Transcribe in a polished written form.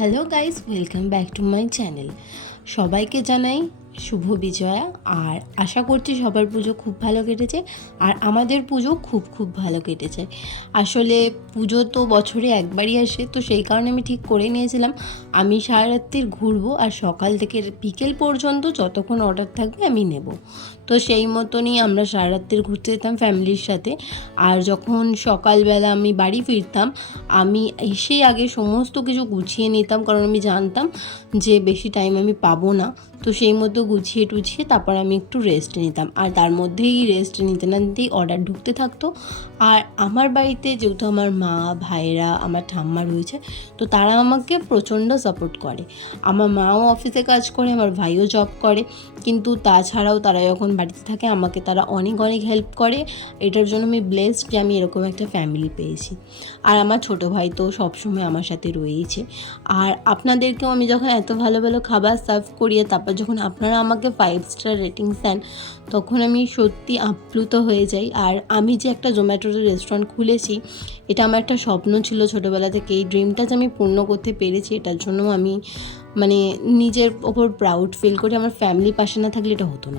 Hello guys, welcome back to my channel. সবাইকে জানাই শুভ বিজয়া। আর আশা করছি সবার পুজো খুব ভালো কেটেছে, আর আমাদের পুজো খুব খুব ভালো কেটেছে। আসলে পুজো তো বছরে একবারই আসে, তো সেই কারণে আমি ঠিক করে নিয়েছিলাম আমি সারা রাত্রির ঘুরবো, আর সকাল থেকে বিকেল পর্যন্ত যতক্ষণ অর্ডার থাকবে আমি নেব। তো সেই মতনই আমরা সারা রাত্রির ঘুরতে যেতাম ফ্যামিলির সাথে। আর যখন সকালবেলা আমি বাড়ি ফিরতাম, আমি এসেই আগে সমস্ত কিছু গুছিয়ে নিতাম, কারণ আমি জানতাম যে বেশি টাইম আমি পাবো না। তো সেই মতো গুছিয়ে টুছিয়ে তারপর আমি একটু রেস্ট নিতাম, আর তার মধ্যেই রেস্ট নিতে না নিতেই অর্ডার ঢুকতে থাকতো। আর আমার বাড়িতে যেহেতু আমার মা, ভাইয়েরা, আমার ঠাম্মা রয়েছে, তো তারা আমাকে প্রচণ্ড সাপোর্ট করে। আমার মাও অফিসে কাজ করে, আমার ভাইও জব করে, কিন্তু তাছাড়াও তারা যখন বাড়িতে থাকে আমাকে তারা অনেক অনেক হেল্প করে। এটার জন্য আমি ব্লেসড যে আমি এরকম একটা ফ্যামিলি পেয়েছি। আর আমার ছোটো ভাই তো সবসময় আমার সাথে রয়েইছে। আর আপনাদেরকেও আমি যখন এত ভালো ভালো খাবার সার্ভ করিয়ে তারপর যখন আপনারা আমাকে 5 স্টার রেটিংস দেন, তখন আমি সত্যি আপ্লুত হয়ে যাই। আর আমি যে একটা জোম্যাটোর রেস্টুরেন্ট খুলেছি, এটা আমার একটা স্বপ্ন ছিল ছোটোবেলা থেকে। এই ড্রিমটা যে আমি পূর্ণ করতে পেরেছি, এটার জন্য আমি নিজের ওপর প্রাউড ফিল করি। আমার ফ্যামিলি পাশে না থাকলে এটা হতো না।